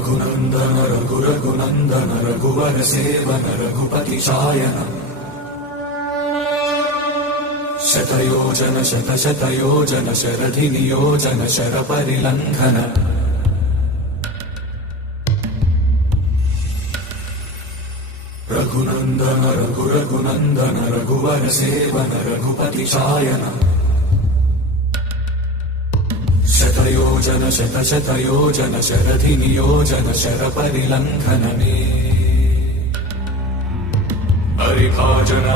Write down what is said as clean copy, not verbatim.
रघुनन्दन रघुरघुनन्दन रघुवर seven Raghupati चायन शतयोजन शतशतयोजन शरधि नियोजन शरपरिलङ्घन रघुनन्दन रघुरघुनन्दन रघुवर seven Raghupati चायन शतयोजन शतशतयोजन शरधि नियोजन शरपरिलङ्घन मे हरिभाजन